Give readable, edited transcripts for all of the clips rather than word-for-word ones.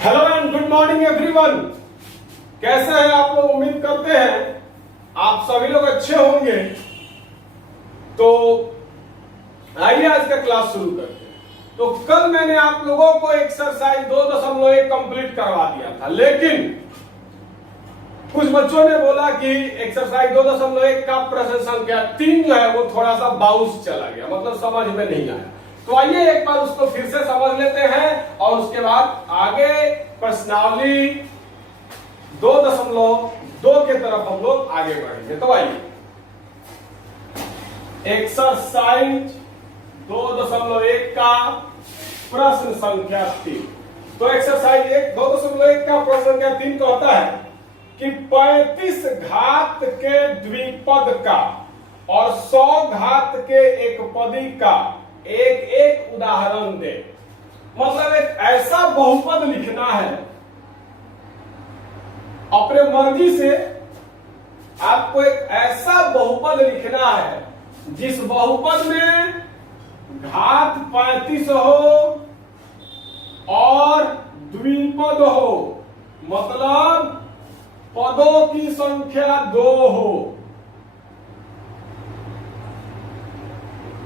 Hello and good morning everyone. कैसे हैं आप लोग? उम्मीद करते हैं आप सभी लोग अच्छे होंगे। तो आइए आज का क्लास शुरू करते हैं। तो कल मैंने आप लोगों को एक्सरसाइज 2.1 कंप्लीट करवा दिया था, लेकिन कुछ बच्चों ने बोला कि एक्सरसाइज 2.1 का प्रश्न संख्या 3 जो है वो थोड़ा सा बाउंस चला गया, मतलब समझ में नहीं आया। तो आइए एक बार उसको फिर से समझ लेते हैं और उसके बाद आगे प्रश्नावली 2.2 के तरफ हम लोग आगे बढ़ेंगे। तो आइए एक्सरसाइज 2.1 का प्रश्न संख्या 3। तो एक्सरसाइज 2.1 का प्रश्न संख्या 3 का होता है कि 35 घात के द्विपद का और 100 घात के एकपदी का एक एक उदाहरण दे। मतलब एक ऐसा बहुपद लिखना है, अपने मर्जी से आपको एक ऐसा बहुपद लिखना है जिस बहुपद में घात 35 हो और द्विपद हो, मतलब पदों की संख्या 2 हो।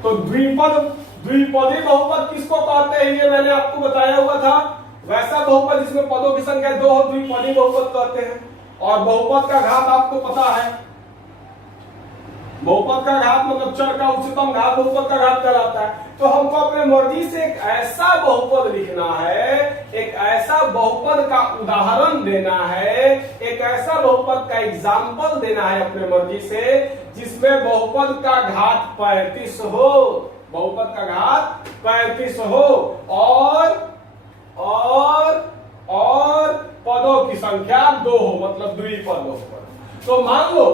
तो द्विपदी बहुपद किसको कहते हैं, ये मैंने आपको बताया हुआ था। वैसा बहुपद जिसमें पदों की संख्या 2 हो द्विपदी बहुपद कहते हैं। और बहुपद का घात आपको पता है, बहुपद का घात मतलब चर का उच्चतम घात बहुपद का घात कहलाता है। तो हमको अपने मर्जी से एक ऐसा बहुपद लिखना है, एक ऐसा बहुपद का उदाहरण देना है, एक ऐसा बहुपद का एग्जाम्पल देना है अपने मर्जी से जिसमें बहुपद का घात 35 हो, बहुपद का घात 35 हो और पदों की संख्या 2 हो, मतलब द्विपद बहुपद। तो मान लो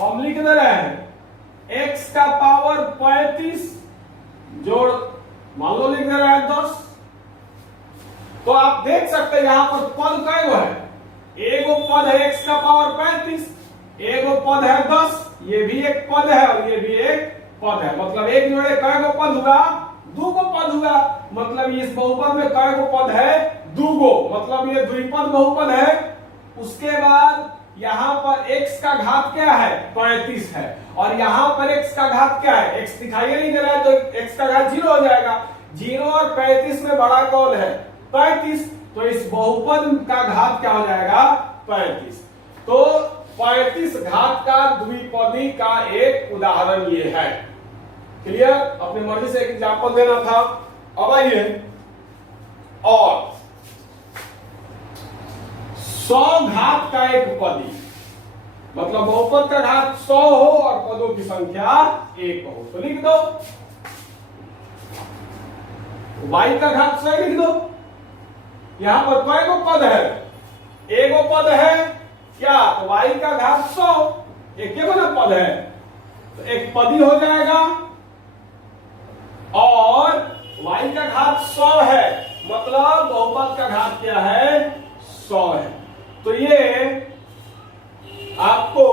हम लिख दे रहे हैं x का पावर 35 जोड़ मान लो लिख दे रहे हैं 10। तो आप देख सकते हैं यहां पर पद कै गो है, एगो पद है x का पावर 35, एगो पद है 10, ये भी एक पद है और ये भी एक पद है। मतलब एक जोड़े कै गो पद हुआ, 2 गो पद हुआ। मतलब इस बहुपद में कै गो पद है, 2 गो, मतलब ये द्विपद बहुपद है। उसके बाद यहां पर x का घात क्या है, 35 है, और यहां पर x का घात क्या है, x दिखाई नहीं दे रहा है तो x का घात 0 हो जाएगा। 0 और 35 में बड़ा कौन है, 35। तो इस बहुपद का घात क्या हो जाएगा, 35। तो 35 घात का द्विपदी का एक उदाहरण ये है। क्लियर? अपनी मर्जी से एक एग्जाम्पल देना था। अब आइए और 100 घात का एक पदी, मतलब बहुपद का घात 100 हो और पदों की संख्या 1 हो। तो लिख दो y का घात 100 लिख दो। यहां पर कई गो पद है, एगो पद है क्या, तो y का घात 100, एक के बना पद है तो एक पदी हो जाएगा, और y का घात 100 है, मतलब बहुपद का घात क्या है, 100 है। तो ये आपको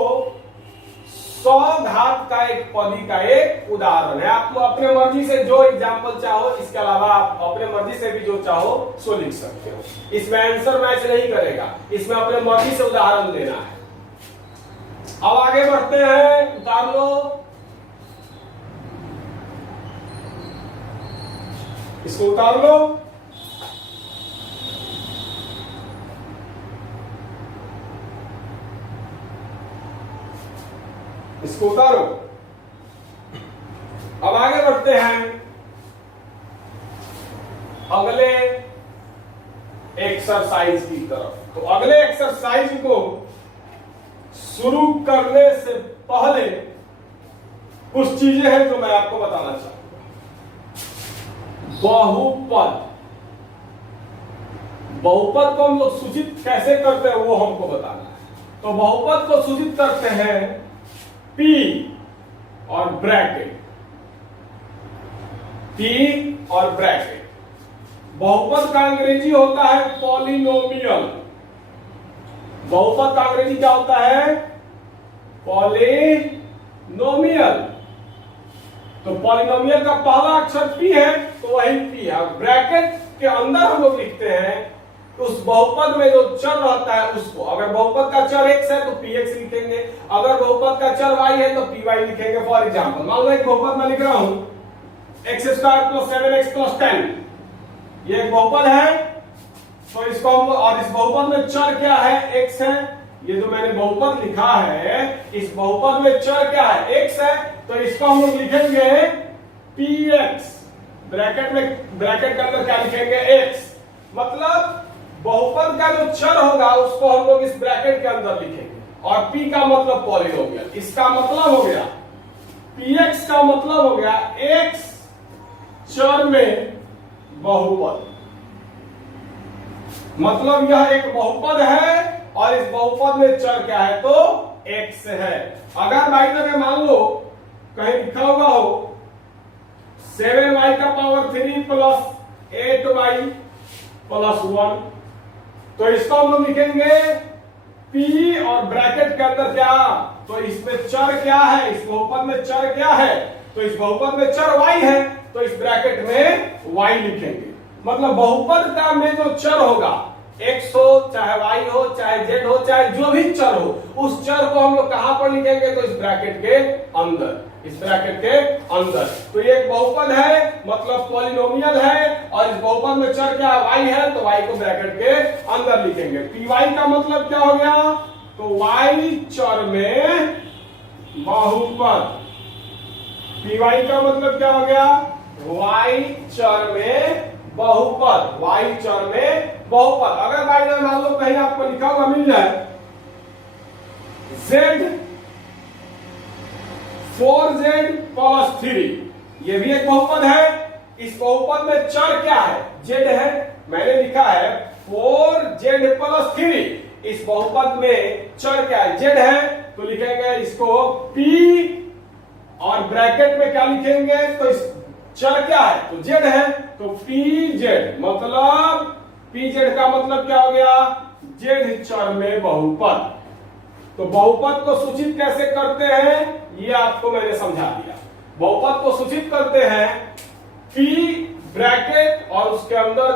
100 घात का एक पदी का एक उदाहरण है। आप लोग अपने मर्जी से जो एग्जाम्पल चाहो, इसके अलावा आप अपने मर्जी से भी जो चाहो सो लिख सकते हो। इसमें आंसर मैच नहीं करेगा, इसमें अपने मर्जी से उदाहरण देना है। अब आगे बढ़ते हैं, उतार लो इसको, उतार लो। इसको उतारो। अब आगे बढ़ते हैं अगले एक्सरसाइज की तरफ। तो अगले एक्सरसाइज को शुरू करने से पहले कुछ चीजें हैं जो मैं आपको बताना चाहूंगा। बहुपद को हम लोग सूचित कैसे करते हैं वो हमको बताना है। तो बहुपद को सूचित करते हैं P और ब्रैकेट, P और ब्रैकेट। बहुपद का अंग्रेजी होता है पॉलिनोमियल। बहुपद का अंग्रेजी क्या होता है, पॉलिनोमियल। तो पॉलिनोमियल का पहला अक्षर P है तो वही P है। ब्रैकेट के अंदर हम लोग लिखते हैं उस बहुपद में जो चर रहता है उसको, अगर बहुपद का चर x है तो px लिखेंगे, अगर बहुपद का चर y है तो py लिखेंगे। फॉर एग्जांपल मान लो एक बहुपद में लिख रहा हूं x² + 7x + 10, ये एक बहुपद है, तो इसको हम, और इस बहुपद में चर क्या है, x है। ये जो मैंने बहुपद लिखा है इस बहुपद में चर क्या है, x है, तो इसको हम लोग लिखेंगे px, ब्रैकेट के अंदर क्या लिखेंगे, x। मतलब बहुपद का जो चर होगा उसको हम लोग इस ब्रैकेट के अंदर लिखेंगे, और p का मतलब पॉलिनोमियल। इसका मतलब हो गया px का मतलब हो गया x चर में बहुपद, मतलब यह एक बहुपद है और इस बहुपद में चर क्या है, तो x है। अगर भाई तो मान लो कहीं लिखा हुआ हो 7y का पावर 3 + 8y + 1, तो इसको हम लोग लिखेंगे p और ब्रैकेट के अंदर क्या, तो इसमें चर क्या है, इस बहुपद में चर क्या है, तो इस बहुपद में चर y है, तो इस ब्रैकेट में y लिखेंगे। मतलब बहुपद का में जो चर होगा, x हो चाहे y हो चाहे z हो चाहे जो भी चर हो, उस चर को हम लोग कहां पर लिखेंगे, तो इस ब्रैकेट के अंदर, इस ब्रैकेट के अंदर। तो ये एक बहुपद है, मतलब पॉलिनोमियल है, और इस बहुपद में चर क्या y है, तो y को ब्रैकेट के अंदर लिखेंगे। py का मतलब क्या हो गया, तो y चर में बहुपद, py का मतलब क्या हो गया, y चर में बहुपद, y चर में बहुपद। अगर भाई मान लो कहीं आपको लिखा हुआ मिल जाए z 4z + 3, ये भी एक बहुपद है। इस बहुपद में चर क्या है, z है, मैंने लिखा है 4z + 3, इस बहुपद में चर क्या है, z है, तो लिखेंगे इसको p, और ब्रैकेट में क्या लिखेंगे, तो इस चर क्या है, तो z है, तो pz, मतलब pz का मतलब क्या हो गया, z चर में बहुपद। तो बहुपद को सूचित कैसे करते हैं ये आपको मैंने समझा दिया। बहुपद को सूचित करते हैं p ब्रैकेट और उसके अंदर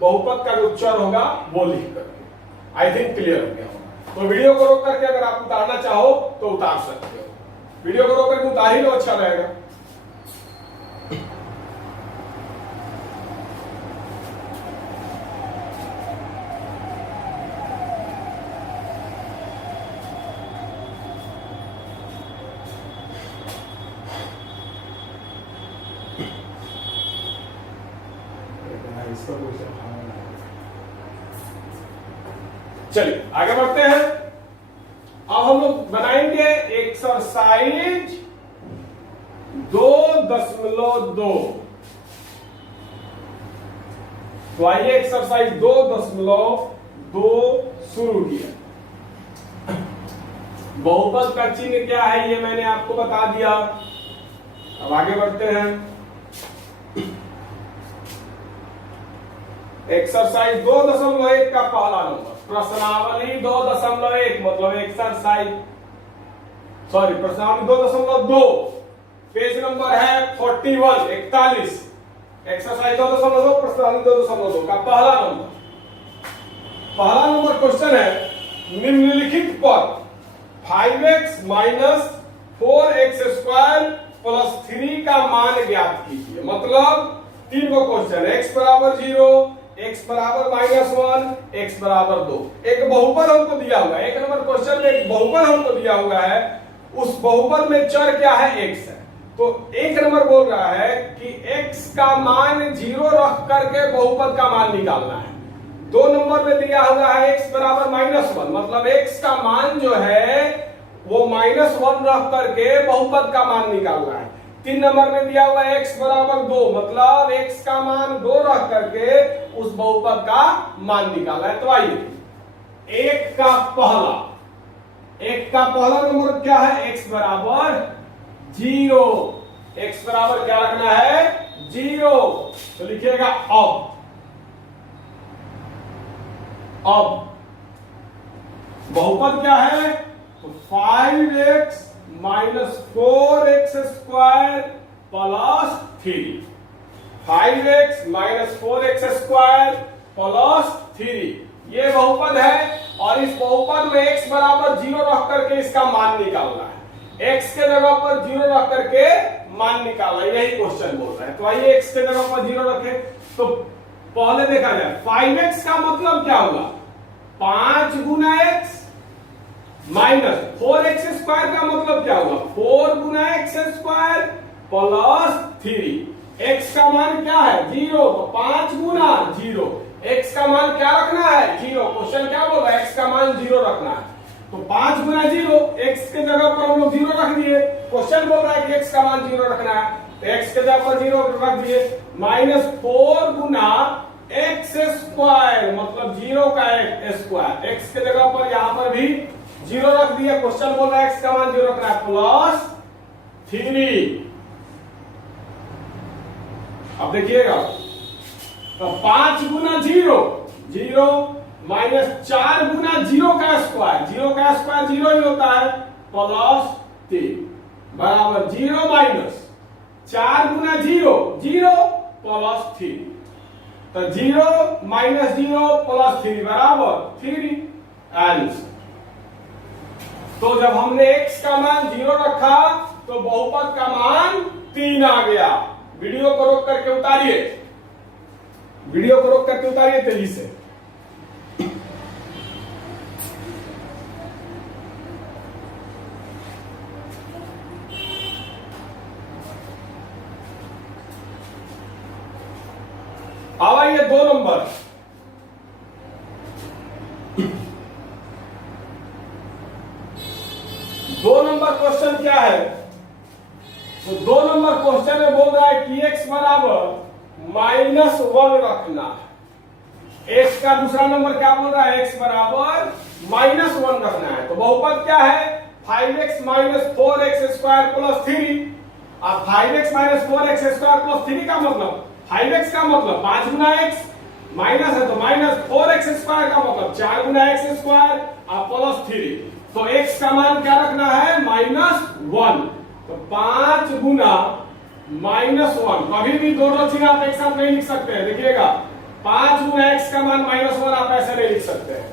बहुपद का जो चर होगा वो लिख करके। आई थिंक क्लियर हो गया होगा। तो वीडियो को रोक करके अगर आप उतारना चाहो तो उतार सकते हो, वीडियो को रोक करके उतार ही लो, अच्छा रहेगा। चलिए आगे बढ़ते हैं। अब हम लोग बनाएंगे एक्सरसाइज 2.2। तो आइए एक्सरसाइज 2.2 शुरू किया। बहुपद का चिन्ह क्या है ये मैंने आपको बता दिया। अब आगे बढ़ते हैं। एक्सरसाइज 2.1 का पहला नंबर, प्रश्नावली 2.1 मतलब एक्सरसाइज, सॉरी प्रश्नावली 2.2, पेज नंबर है 41 41। एक्सरसाइज 2.2 प्रश्नावली 2.2 का पहला नंबर क्वेश्चन है निम्नलिखित पद 5x - 4x² + 3 का मान ज्ञात कीजिए। मतलब 3 को क्वेश्चन, x = 0, x = -1, x = 2। एक बहुपद हमको दिया हुआ है, 1 नंबर क्वेश्चन में एक बहुपद हमको दिया हुआ है, उस बहुपद में चर क्या है, x है। तो 1 नंबर बोल रहा है कि x का मान 0 रख करके बहुपद का मान निकालना है। 2 नंबर में दिया हुआ है x = -1, मतलब x का मान जो है वो -1 रख करके बहुपद का मान निकालना है। 3 नंबर में दिया हुआ है x = 2, मतलब x का मान 2 रख करके उस बहुपद का मान निकालना है। तो आइए एक का पहला नंबर क्या है, x = 0, x बराबर क्या रखना है, 0। तो लिखिएगा अब बहुपद क्या है, तो 5x - 4x² + 3, 5x - 4x² + 3। ये बहुपद है और इस बहुपद में x बराबर 0 रख करके इसका मान निकालना है। x के जगह पर 0 रख करके मान निकालना, यही क्वेश्चन बोल रहा है। तो आइए x के जगह पर 0 रखे। तो पहले देखा जाए 5x का मतलब क्या होगा, 5 गुना x माइनस 4x स्क्वायर का मतलब क्या होगा, 4 गुना x स्क्वायर प्लस 3। x का मान क्या है 0, तो 5 गुना 0। x का मान क्या रखना है 0। क्वेश्चन क्या बोल रहा है, x का मान 0 रखना है। तो 5 गुना 0, x के जगह पर हम लोग 0 रख दिए। क्वेश्चन बोल रहा है कि x का मान 0 रखना है, तो x के जगह पर 0 रख दिए। माइनस 4 गुना x स्क्वायर मतलब 0 का स्क्वायर, x के जगह पर यहां पर भी 0 रख दिया। क्वेश्चन बोल रहा है x का मान 0 रखना है, प्लस 3। अब देखिएगा, तो 5 गुना 0 0 माइनस 4 गुना 0 का स्क्वायर, 0 का स्क्वायर 0 ही होता है, प्लस 3 बराबर 0 माइनस 4 गुना 0 0 प्लस 3। तो 0 माइनस 0 प्लस 3 बराबर 3 आंसर। तो जब हमने x का मान 0 रखा तो बहुपद का मान 3 आ गया। वीडियो को रोक करके उतारिए, वीडियो को रोक करके उतारिए तेजी से। अब आइए 2 नंबर। दो नंबर क्वेश्चन क्या है, तो 2 नंबर क्वेश्चन में बोल रहा है कि x बराबर -1 रखना है। x का दूसरा नंबर क्या बोल रहा है, x बराबर -1 रखना है। तो बहुपद क्या है 5x minus 4x square plus 3। अब 5x minus 4x square plus 3 का मतलब 5x का मतलब 5 गुना x माइनस है, तो माइनस 4x स्क्वायर का मतलब 4 गुना x स्क्वायर और प्लस 3। तो x का मान क्या रखना है -1। तो 5 गुना -1, कभी भी दोनों चीज आप एक साथ नहीं लिख सकते हैं। देखिएगा 5 गुना x का मान -1 आप ऐसे नहीं लिख सकते हैं।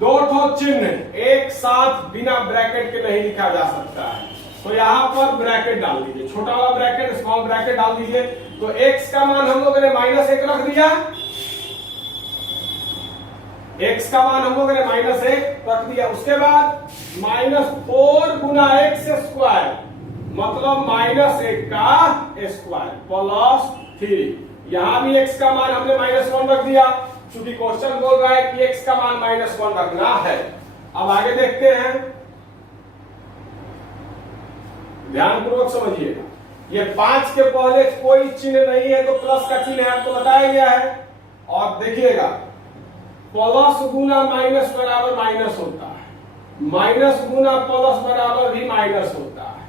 2 ठो चिन्ह एक साथ बिना ब्रैकेट के नहीं लिखा जा सकता है। तो यहां पर ब्रैकेट डाल दीजिए, छोटा वाला ब्रैकेट स्मॉल ब्रैकेट डाल दीजिए। तो x का मान हम लोगों ने -1 रख दिया, x का मान हम लोगों ने -1 रख दिया। उसके बाद -4 गुना x स्क्वायर मतलब -1 का स्क्वायर प्लस 3। यहां भी x का मान हमने -1 रख दिया, क्योंकि क्वेश्चन बोल रहा है कि x का मान -1 रखना है। अब आगे देखते हैं, ध्यानपूर्वक समझिएगा। ये 5 के पहले कोई चिन्ह नहीं है, तो प्लस का चिन्ह आपको बताया गया है। और देखिएगा प्लस गुना माइनस बराबर माइनस होता है, माइनस गुना प्लस बराबर भी माइनस होता है,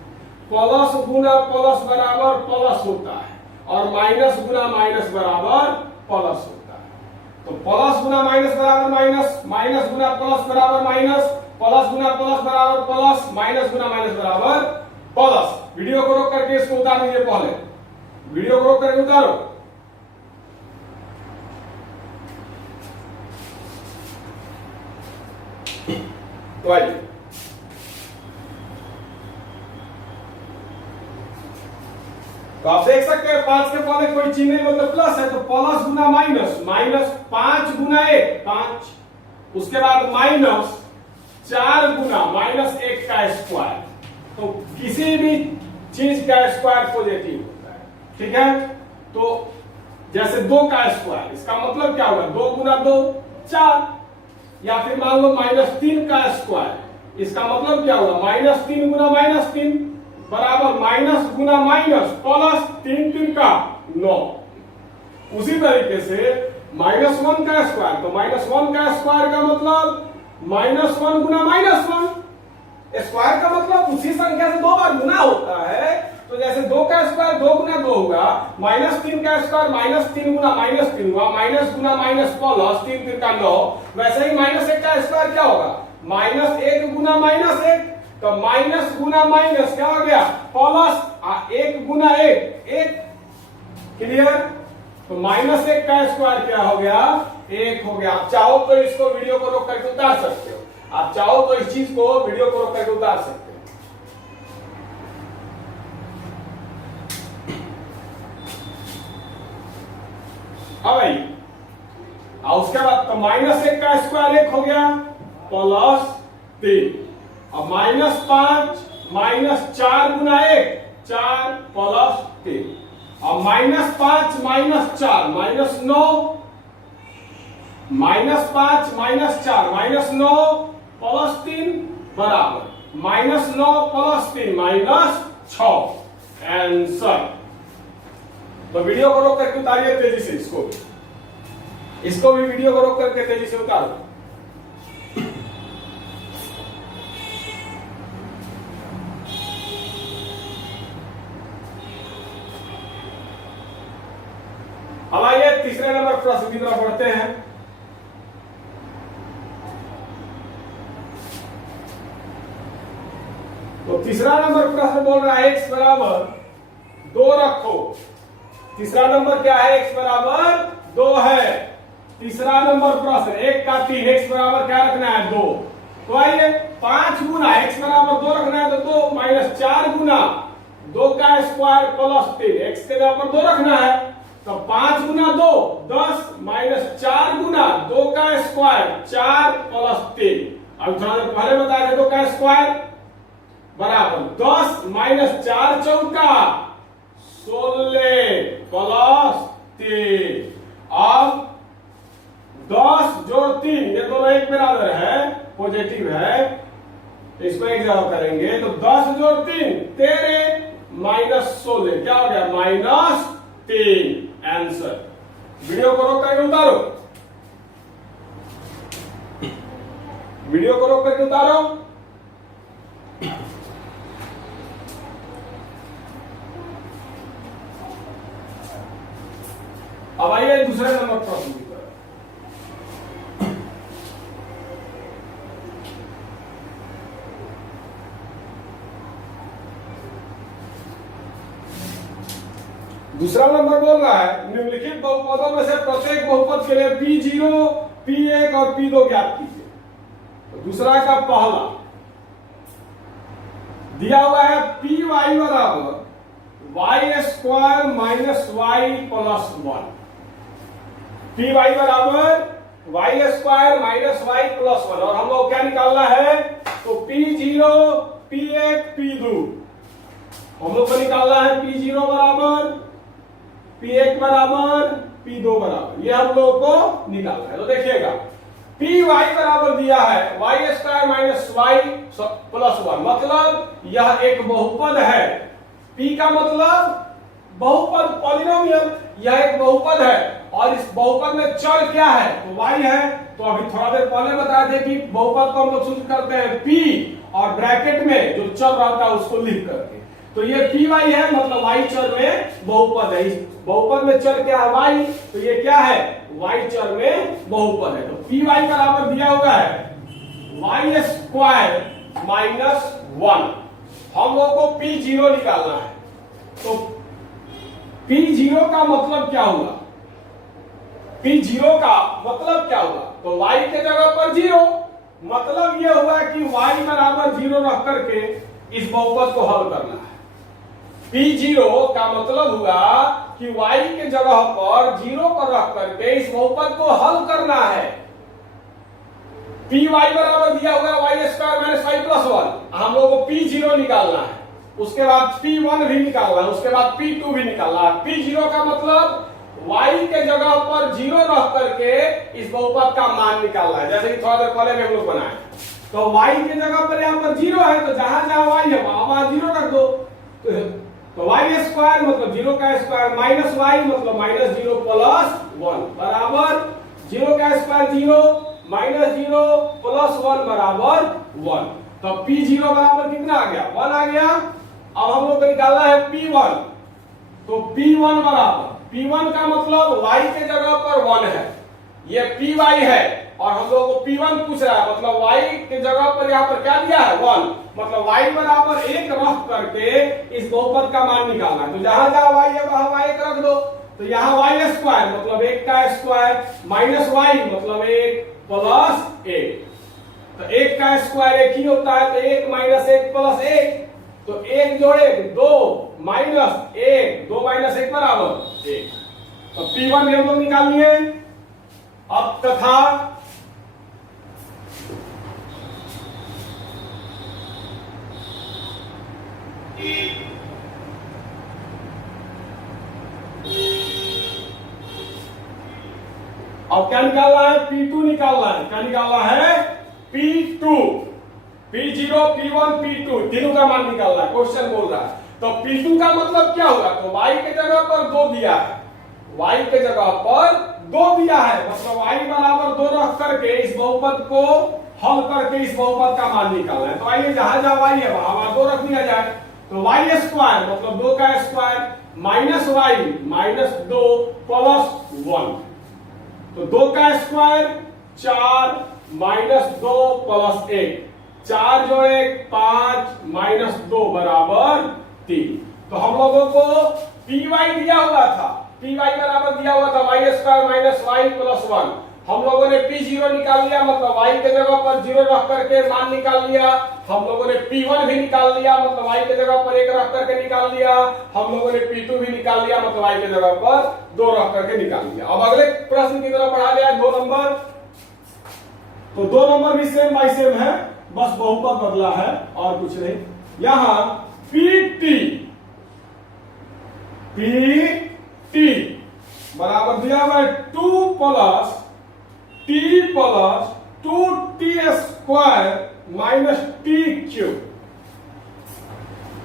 प्लस गुना प्लस बराबर प्लस होता है, और माइनस गुना माइनस बराबर प्लस होता है। तो प्लस गुना माइनस बराबर माइनस, माइनस गुना प्लस बराबर माइनस, प्लस गुना प्लस बराबर प्लस, माइनस गुना माइनस बराबर प्लस। वीडियो को रोक करके इसको उतार दीजिए, पहले वीडियो को रोक करके उतारो। तो आइए तो आप देख सकते हैं 5 के पहले कोई चिन्ह नहीं मतलब प्लस है, तो प्लस गुना माइनस, माइनस 5 गुना 1 5, उसके बाद माइनस 4 गुना -1 का स्क्वायर। तो किसी भी चीज का स्क्वायर पॉजिटिव होता है, ठीक है। तो जैसे 2 का स्क्वायर, इसका मतलब क्या होगा 2 गुना 2 4, या फिर मान लो -3 का स्क्वायर, इसका मतलब क्या होगा -3 गुना -3 बराबर माइनस गुना माइनस प्लस 3 3 का 9। उसी तरीके से -1 का स्क्वायर, तो -1 का स्क्वायर का मतलब -1 गुना -1, स्क्वायर का मतलब उसी संख्या से 2 बार गुना होता है। तो जैसे 2 का स्क्वायर 2 गुना 2 होगा, -3 का स्क्वायर -3 गुना -3 हुआ, माइनस गुना माइनस प्लस 3 3 का 9। वैसे ही -1 का स्क्वायर क्या होगा -1 गुना -1, तो माइनस गुना माइनस क्या हो गया प्लस 1 गुना 1 1। क्लियर। तो -1 का स्क्वायर क्या हो गया, 1 हो गया। आप चाहो तो इसको वीडियो को रोक करके उतार सकते हो, आप चाहो तो इस चीज को वीडियो को रोक करके उतार सकते हो। हाँ भाई, और उसके बाद तो -1 का स्क्वायर 1 हो गया +3, अब -5 -4 गुना 1 4 +3, अब -5 -4 -9 -5 -4 -9 +3 बराबर -9 +3 -6 आंसर। तो वीडियो को रोक करके उतारिए तेजी से, इसको भी वीडियो को रोक करके तेजी से उतारो। अब आइए तीसरे नंबर प्रश्न की तरफ बढ़ते हैं। तो तीसरा नंबर प्रश्न बोल रहा है x बराबर 2 रखो। तीसरा नंबर क्या है, x बराबर 2 है। तीसरा नंबर प्रश्न 1 का 3, x बराबर क्या रखना है 2। तो आइए 5 गुना x बराबर 2 रखना है तो 2 -4 गुना 2 का स्क्वायर +3, x के बराबर 2 रखना है तो 5 गुना 2 10 -4 गुना 2 का स्क्वायर 4 +3। अब थोड़ा देर पहले बताया था 2 का स्क्वायर बराबर 10 -4 चौका 16 +3। अब 10 जोड़ 3 ये दोनों एक बराबर है, पॉजिटिव है, इसको एक जगह करेंगे तो 10 जोड़ 3 13 -16 क्या हो गया -3 आंसर। वीडियो को रोक करके उतारो, वीडियो को रोक करके उतारो। अब आइए दूसरे नंबर प्रश्न की तरफ। दूसरा नंबर बोल रहा है निम्नलिखित बहुपदों में से प्रत्येक बहुपद के लिए P0, P1 और P2 ज्ञात कीजिए। तो दूसरा का पहला दिया हुआ है Py बराबर y² -y +1। Py बराबर y² -y +1 और हम लोग क्या निकालना है तो P0 P1 P2 हम लोग को निकालना है P0 बराबर P1 बराबर P2 बराबर, ये हम लोग को निकालना है। तो देखिएगा Py बराबर दिया है y² -y +1, मतलब यह एक बहुपद है। P का मतलब बहुपद पॉलिनोमियल, यह एक बहुपद है और इस बहुपद में चर क्या है तो y है। तो अभी थोड़ा देर पहले बताए थे कि बहुपद को हम लोग सूत्र करते हैं P और ब्रैकेट में जो चर रहता है उसको लिख करके, तो ये Py है मतलब y चर में बहुपद है। इस बहुपद में चर क्या है y, तो ये क्या है y चर में बहुपद है। तो Py बराबर दिया हुआ है y² -1, हम लोग को P0 निकालना है। तो P0 का मतलब क्या हुआ, P0 का मतलब क्या हुआ तो y के जगह पर 0, मतलब यह हुआ कि y बराबर 0 रख करके इस बहुपद को हल करना है। P0 का मतलब हुआ कि y के जगह पर 0 पर रख करके इस बहुपद को हल करना है। Py बराबर दिया हुआ y² -y +1, हम लोग को P0 निकालना है, उसके बाद P1 भी निकालना है, उसके बाद P2 भी निकालना है। P0 का मतलब y के जगह पर 0 रख करके इस बहुपद का मान निकालना है, जैसे कि थोड़ा देर पहले भी हम लोग बनाए। तो y के जगह पर यहाँ पर 0 है तो जहां जहां y है वहां 0 रख दो। तो y² मतलब 0 का स्क्वायर -y मतलब -0 +1 बराबर 0 का स्क्वायर 0 -0 +1 बराबर 1। तो P0 बराबर कितना आ गया 1 आ गया। अब हम लोग को निकालना है P1, तो P1 बराबर P1 का मतलब y के जगह पर 1 है, ये Py है और हम लोग को P1 पूछ रहा है, मतलब y के जगह पर यहाँ पर क्या दिया है 1, मतलब y बराबर 1 रख करके इस बहुपद का मान निकालना है। तो जहां जहां y है वहां y 1 रख दो। तो यहाँ वाई स्क्वायर मतलब 1 का स्क्वायर माइनस वाई मतलब 1 प्लस 1। तो 1 का स्क्वायर 1 ही होता है, तो 1 माइनस 1 प्लस 1, तो 1 जोड़े 2 माइनस 1, 2 माइनस 1 बराबर 1। तो P1 भी हम लोग निकाल लिए। अब तथा अब क्या निकालना है? P2 निकालना है। क्या निकालना है? P2, P0, P1, P2 तीनों का मान निकालना है, क्वेश्चन बोल रहा है। तो P2 का मतलब क्या होगा? तो y के जगह पर 2 दिया है, y के जगह पर 2 दिया है, मतलब y बराबर 2 रख करके इस बहुपद को हल करके इस बहुपद का मान निकालना है। तो आइए जहां जहां y है वहां 2 रख दिया जाए। तो y स्क्वायर मतलब 2 का square minus y minus 2 plus 1, तो 2 का स्क्वायर 4 माइनस 2 प्लस 1, 4 जोड़े 5 माइनस 2 बराबर 3। तो हम लोगों को py दिया हुआ था, py बराबर दिया हुआ था y square minus y plus 1। हम लोगों ने p0 निकाल लिया, मतलब y के जगह पर 0 रख करके मान निकाल लिया। हम लोगों ने p1 भी निकाल लिया, मतलब y के जगह पर 1 रख करके निकाल लिया। हम लोगों ने p2 भी निकाल लिया, मतलब y के जगह पर 2 रख करके निकाल लिया। अब अगले प्रश्न की तरफ बढ़ा लिया 2 नंबर। तो 2 नंबर भी सेम बाय सेम है, बस बहुपद बदला है और कुछ नहीं। यहां pt बराबर दिया हुआ है 2 plus t plus 2t square minus t cube.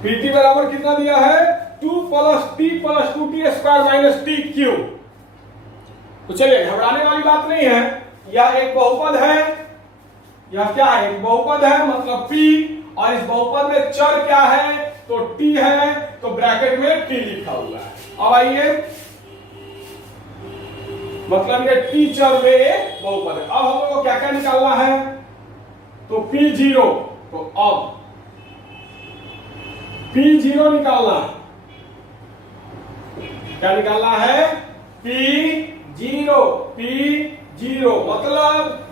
pt बराबर कितना दिया है? 2 plus t plus 2t square minus t cube. तो चलिए घबराने वाली बात नहीं है, यह एक बहुपद है। यह क्या है? एक बहुपद है, मतलब p, और इस बहुपद में चर क्या है? तो t है, तो ब्रैकेट में t लिखा हुआ है। अब आइए, मतलब ये t चर में एक बहुपद है। अब हम लोग को क्या क्या निकालना है? तो P0, तो अब P0 निकालना है। क्या निकालना है? P0, P0 मतलब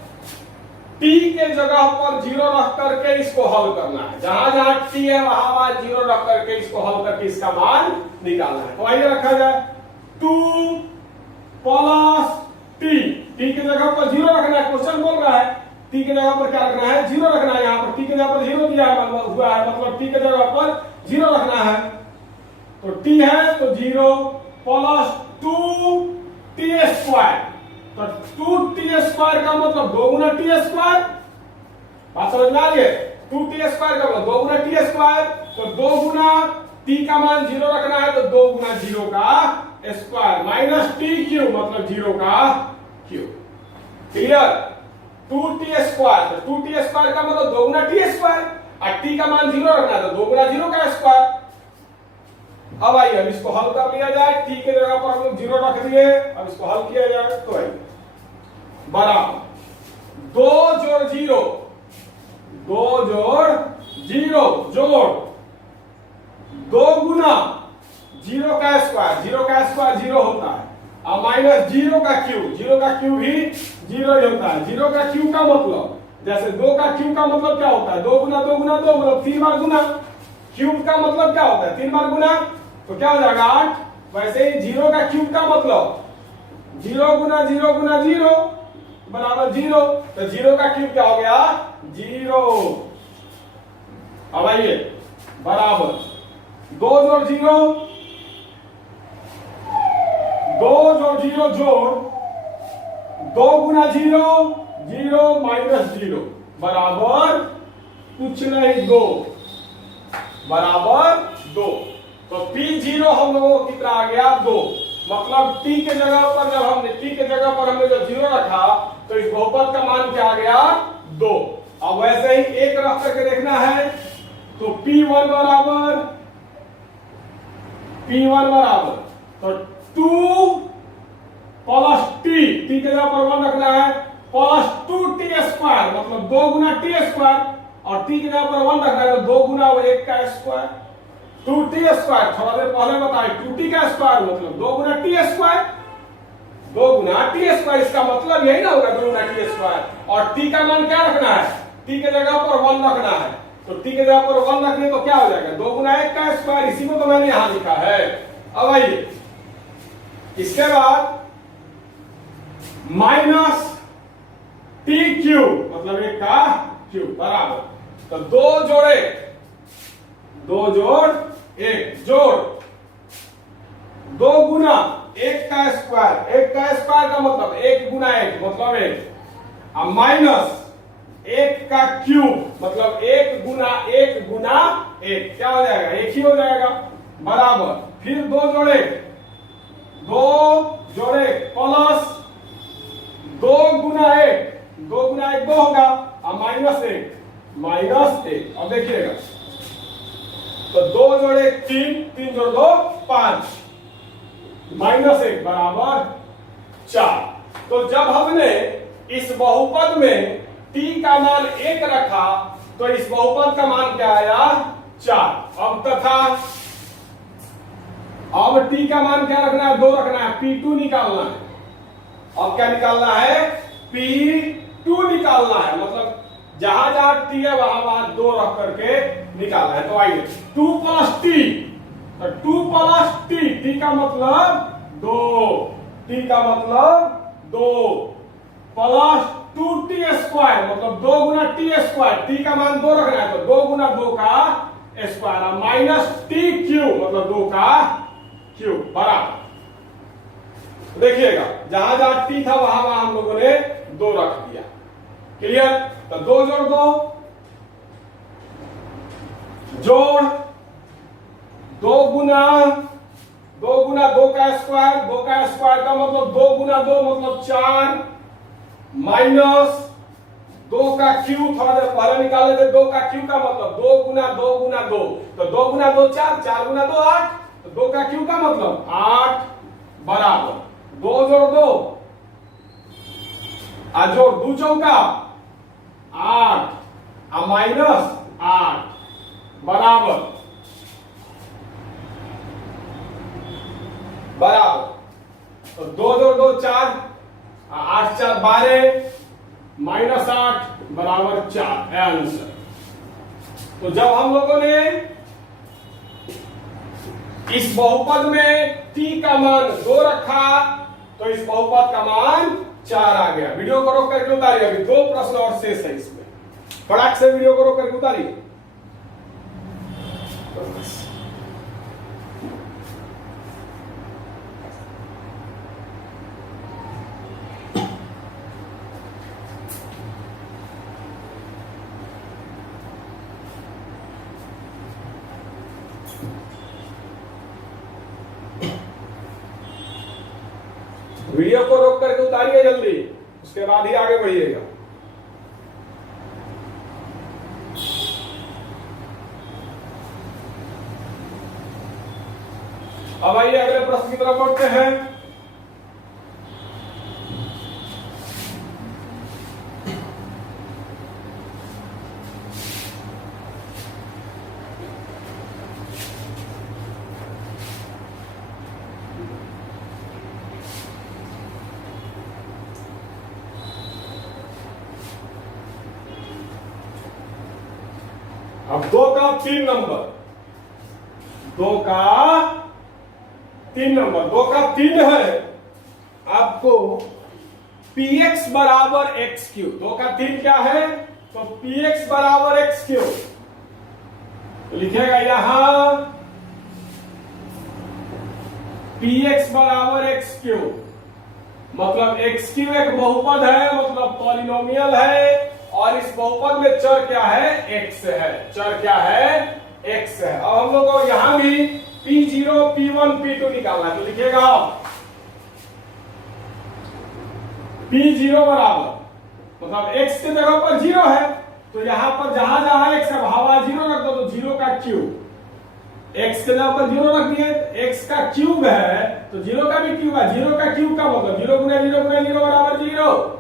t के जगह पर 0 रख करके इसको हल करना है। जहां जहां t है वहां वहां 0 रख करके इसको हल करके इसका मान निकालना है। तो आइए रखा जाए 2 प्लस t के जगह पर 0 रखना है, क्वेश्चन बोल रहा है t के जगह पर क्या रखना है? 0 रखना है। यहाँ पर t के जगह पर 0 दिया हुआ है, मतलब t के जगह पर 0 रखना है। तो t है तो 0 प्लस 2t स्क्वायर, तो 2t स्क्वायर का मतलब 2 गुना t स्क्वायर। बात समझ में आ रही है? 2t स्क्वायर का मतलब 2 गुना t स्क्वायर, तो 2 गुना t का मान 0 रखना है, तो 2 गुना 0 का स्क्वायर माइनस t क्यूब मतलब 0 का क्यूब। क्लियर? 2t स्क्वायर, तो 2t स्क्वायर का मतलब 2 गुना t स्क्वायर, और t का मान 0 रखना है तो 2 गुना 0 का स्क्वायर। अब आइए अब इसको हल कर लिया जाए। t के जगह पर हम लोग 0 रख दिए, अब इसको हल किया जाए। तो आइए बराबर 2 जोड़ 0, 2 जोड़ 0 जोड़ 2 गुना 0 का स्क्वायर, 0 का स्क्वायर 0 होता है, और माइनस 0 का क्यूब, 0 का क्यूब भी 0 ही होता है। 0 का क्यूब का मतलब जैसे 2 का क्यूब का मतलब क्या होता है? 2 गुना 2 गुना 2 मतलब 3 बार गुना। क्यूब का मतलब क्या होता है? 3 बार गुना, तो क्या हो जाएगा 8। वैसे ही 0 का क्यूब का मतलब 0 गुना 0 गुना 0 बराबर 0, तो 0 का क्यूब क्या हो गया? 0। अब आइए बराबर 2 जोड़ 0, 2 जोड़ 0 जोड़ 2 गुना 0 0 माइनस 0 बराबर कुछ नहीं 2 बराबर 2। तो P0 हम लोगों को कितना आ गया? 2। मतलब t के जगह पर जब हमने t के जगह पर हमने जब 0 रखा तो इस बहुपद का मान क्या आ गया? 2। अब वैसे ही एक रख करके देखना है, तो P1 बराबर तो 2 प्लस t के जगह पर 1 रखना है, प्लस 2t स्क्वायर मतलब 2 गुना t स्क्वायर, और t की जगह पर 1 रखना है तो 2 गुना 1 का स्क्वायर। 2t², थोड़ा देर पहले बताए 2t का स्क्वायर मतलब 2 गुना t², 2 गुना t², इसका मतलब यही ना होगा 2 गुना t²। और t का मान क्या रखना है, t के जगह पर 1 रखना है, तो t के जगह पर 1 रखने तो क्या हो जाएगा 2 गुना 1 का स्क्वायर, इसी को तो मैंने यहां लिखा है। अब आइए इसके बाद माइनस टी क्यूब मतलब 1 का क्यूब बराबर, तो 2 जोड़े 2 जोड़ 1 जोड़ 2 गुना 1 का स्क्वायर, 1 का स्क्वायर का मतलब 1 गुना 1 मतलब 1, अब माइनस 1 का क्यूब मतलब 1 गुना 1 गुना 1, क्या हो जाएगा 1 ही हो जाएगा बराबर, फिर 2 जोड़े 2 प्लस 2 गुना 1, 2 गुना 1 2 होगा, अब माइनस 1 अब देखिएगा तो 2 जोड़े 3, 3 जोड़ 2 5, माइनस 1 बराबर 4। तो जब हमने इस बहुपद में t का मान 1 रखा तो इस बहुपद का मान क्या आया 4। अब तथा अब t का मान क्या रखना है 2 रखना है, p2 निकालना है। अब क्या निकालना है p2 निकालना है, मतलब जहां जहां t है वहां 2 रख करके निकालना है। तो आइए 2 प्लस टी, तो 2 प्लस टी, टी का मतलब 2, टी का मतलब 2 प्लस 2t² मतलब 2 गुना t², टी का मान 2 रखना है तो 2 गुना 2 का स्क्वायर, माइनस टी क्यूब मतलब 2 का क्यूब बराबर। देखिएगा जहां जहां टी था वहां वहां हम लोगों ने 2 रख दिया, क्लियर। तो 2 जोड़ 2 जोड़ 2 गुना 2 का स्क्वायर, 2 का स्क्वायर का मतलब 2 गुना 2 मतलब 4, माइनस 2 का क्यूब, थोड़ा देर पहले निकाले थे 2 का क्यूब का मतलब 2 गुना 2 गुना 2, तो 2 गुना 2 4, 4 गुना 2 8, तो 2 का क्यूब का मतलब 8 बराबर 2 जोड़ 2 जोड़ 2 चौका 8 माइनस 8 बराबर तो 2 जोड़ 2 4, 8 4 12 माइनस 8 बराबर 4 आंसर। तो जब हम लोगों ने इस बहुपद में t का मान 2 रखा तो इस बहुपद का मान 4 आ गया। वीडियो को रोक करके उतारिए, अभी 2 प्रश्न और शेष है इसमें, फटाक से वीडियो को रोक करके उतारिए। वीडियो को रोक करके उतारिए जल्दी, उसके बाद ही आगे बढ़िएगा। अब आइए अगले प्रश्न की तरफ बढ़ते हैं। अब 2 का 3 नंबर, 2 का 3 नंबर, 2 का 3 है आपको px बराबर एक्स क्यूब। 2 का 3 क्या है तो px बराबर एक्स क्यूब, तो लिखेगा यहां px बराबर एक्स क्यूब, मतलब एक्स क्यूब एक बहुपद है, मतलब पॉलिनोमियल है, और इस बहुपद में चर क्या है x है, चर क्या है x है। अब हम लोग को यहां भी p0 p1 p2 निकालना है, तो लिखिएगा p0 बराबर मतलब x के जगह पर 0 है, तो यहां पर जहां जहां x है वहां 0 रख दो, तो 0 का क्यूब, x के जगह पर 0 रख दिए, x का क्यूब है तो 0 का भी क्यूब है, 0 का क्यूब का मतलब 0 गुना 0 गुना 0 बराबर 0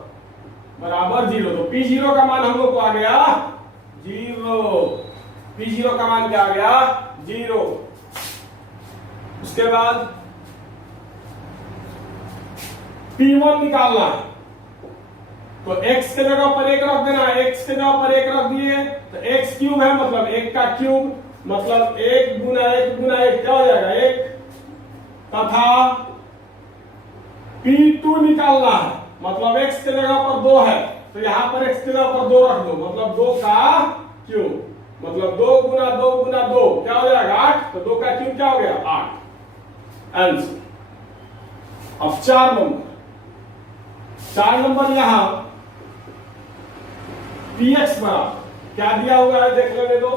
बराबर 0, तो p0 का मान हम लोग को आ गया 0, p0 का मान क्या आ गया 0। उसके बाद P1 निकालना है, तो x के जगह पर एक रख देना है, x के जगह पर एक रख दिए तो x क्यूब है, मतलब एक का क्यूब, मतलब एक गुना एक गुना एक क्या हो जाएगा, एक, तथा P2 निकालना है, मतलब x के जगह पर 2 है तो यहां पर x की जगह पर 2 रख दो, मतलब 2 का क्यूब, मतलब 2 गुना 2 गुना 2 क्या हो जाएगा 8, तो 2 का क्यूब क्या हो गया 8, आंसर। अब 4 नंबर यहां px बराबर क्या दिया हुआ है देख लेने दो,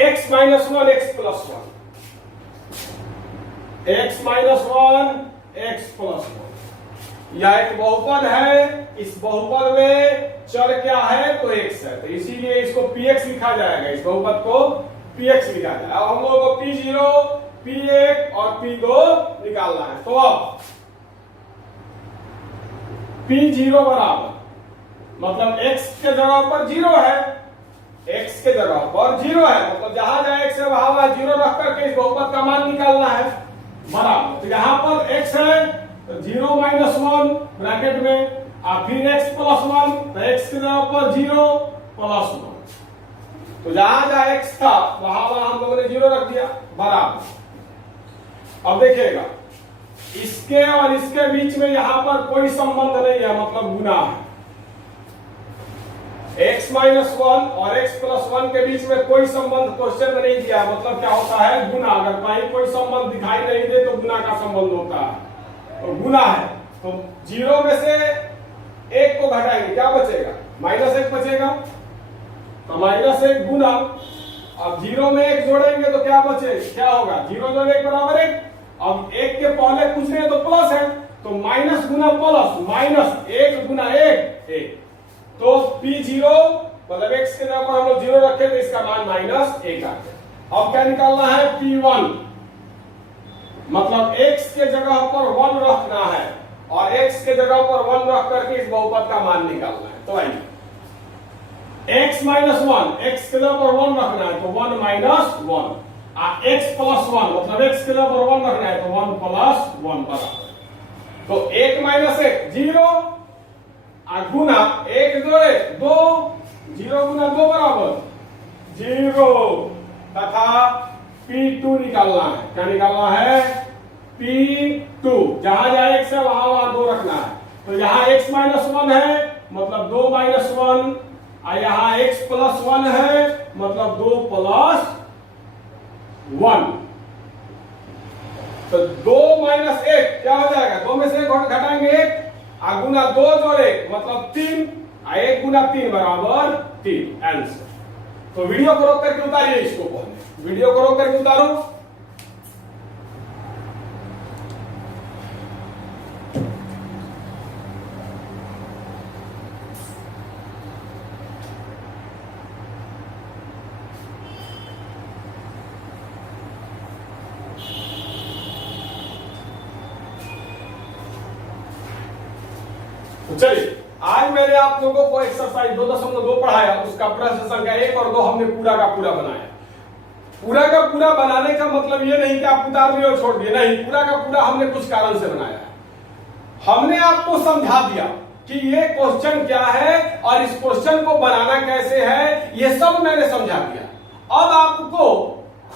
x minus 1 x plus 1, x minus 1 x plus 1, यह एक बहुपद है, इस बहुपद में चर क्या है तो x है, तो इसीलिए इसको px लिखा जाएगा, इस बहुपद को px लिखा जाएगा। अब हम लोगों को p0 p1 और p2 निकालना है, तो अब p0 बराबर मतलब x के जगह पर 0 है, x के जगह पर 0 है, मतलब जहां जहां x है वहां 0 रख करके इस बहुपद का मान निकालना है, बराबर, तो यहां पर x है तो 0 माइनस 1 ब्रैकेट में, और फिर x प्लस 1, तो x के जगह पर 0 प्लस 1, तो जहां जहां x था वहां वहां हम लोगों ने 0 रख दिया, बराबर। अब देखिएगा इसके और इसके बीच में यहां पर कोई संबंध नहीं है, मतलब गुना है, x माइनस 1 और x प्लस 1 के बीच में कोई संबंध क्वेश्चन में नहीं दिया, मतलब क्या होता है गुना, अगर कहीं कोई संबंध दिखाई नहीं दे तो गुना का संबंध होता है, तो गुना है, तो 0 में से 1 को घटाएंगे क्या बचेगा, माइनस 1 बचेगा, तो माइनस 1 गुना, अब 0 में 1 जोड़ेंगे तो क्या बचे, क्या होगा 0 जोड़ 1 बराबर 1, अब 1 के पहले कुछ नहीं तो प्लस है, तो माइनस गुना प्लस, माइनस 1 गुना 1 1, तो P0 मतलब x के जगह पर हम लोग 0 रखे तो इसका मान माइनस 1 आ गया। अब क्या निकालना है P1, मतलब x के जगह पर 1 रखना है और x के जगह पर 1 रख करके इस बहुपद का मान निकालना है, तो आइए x माइनस 1, x के जगह पर 1 रखना है तो 1 माइनस 1, x प्लस 1 मतलब x के जगह पर 1 रखना है तो 1 प्लस 1 बराबर, तो 1 माइनस 1 0, गुना 1 जोड़े 2, 0 गुना 2 बराबर 0, तथा P2 निकालना है, क्या निकालना है P2, जहां जहां x है वहां वहां 2 रखना है, तो यहां x माइनस 1 है मतलब 2 माइनस 1, और यहां x प्लस 1 है मतलब 2 प्लस 1, तो 2 माइनस 1 क्या हो जाएगा, 2 में से 1 घटाएंगे 1, गुना 2 जोड़े मतलब 3, 1 गुना 3 बराबर 3, आंसर। तो वीडियो को रोक करके उतारिए, इसको पहले वीडियो को रोक करके उतारो, तो चलिए आज मैंने आप लोगों को एक्सरसाइज 2.2 पढ़ाया, उसका प्रश्न संख्या 1 और 2 हमने पूरा का पूरा बनाया। पूरा का पूरा बनाने का मतलब ये नहीं कि आप उतार दिए और छोड़ दिए, नहीं, पूरा का पूरा हमने कुछ कारण से बनाया है। हमने आपको समझा दिया कि ये क्वेश्चन क्या है और इस क्वेश्चन को बनाना कैसे है, ये सब मैंने समझा दिया। अब आपको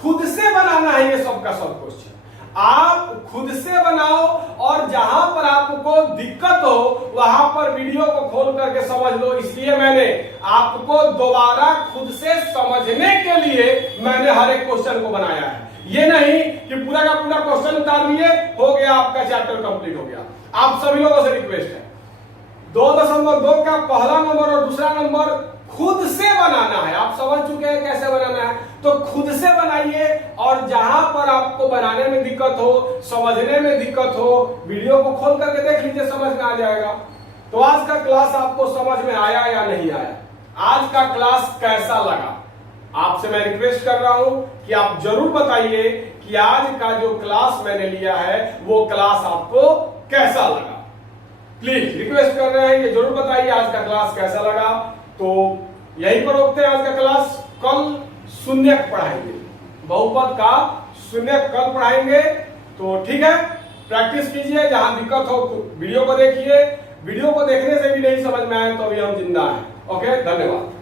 खुद से बनाना है ये सब का सब क्वेश्चन, आप खुद से बनाओ और जहां पर आपको दिक्कत हो वहां पर वीडियो को खोल करके समझ लो। इसलिए मैंने आपको दोबारा खुद से समझने के लिए मैंने हर एक क्वेश्चन को बनाया है। ये नहीं कि पूरा का पूरा क्वेश्चन उतार लिए हो गया, आपका चैप्टर कंप्लीट हो गया। आप सभी लोगों से रिक्वेस्ट है 2.2 का पहला नंबर और दूसरा नंबर खुद से बनाना है। आप समझ चुके हैं कैसे बनाना है, तो खुद से बनाइए और जहां पर आपको बनाने में दिक्कत हो, समझने में दिक्कत हो, वीडियो को खोल करके देख लीजिए, समझ में आ जाएगा। तो आज का क्लास आपको समझ में आया या नहीं आया, आज का क्लास कैसा लगा, आपसे मैं रिक्वेस्ट कर रहा हूं कि आप जरूर बताइए कि आज का जो क्लास मैंने लिया है वो क्लास आपको कैसा लगा। प्लीज रिक्वेस्ट कर रहे हैं, ये जरूर बताइए आज का क्लास कैसा लगा। तो यहीं पर रोकते हैं आज का क्लास, कल शून्यक पढ़ाएंगे, बहुपद का शून्य कल पढ़ाएंगे, तो ठीक है प्रैक्टिस कीजिए, जहां दिक्कत हो वीडियो को देखिए, वीडियो को देखने से भी नहीं समझ में आए तो अभी हम जिंदा हैं। ओके, धन्यवाद।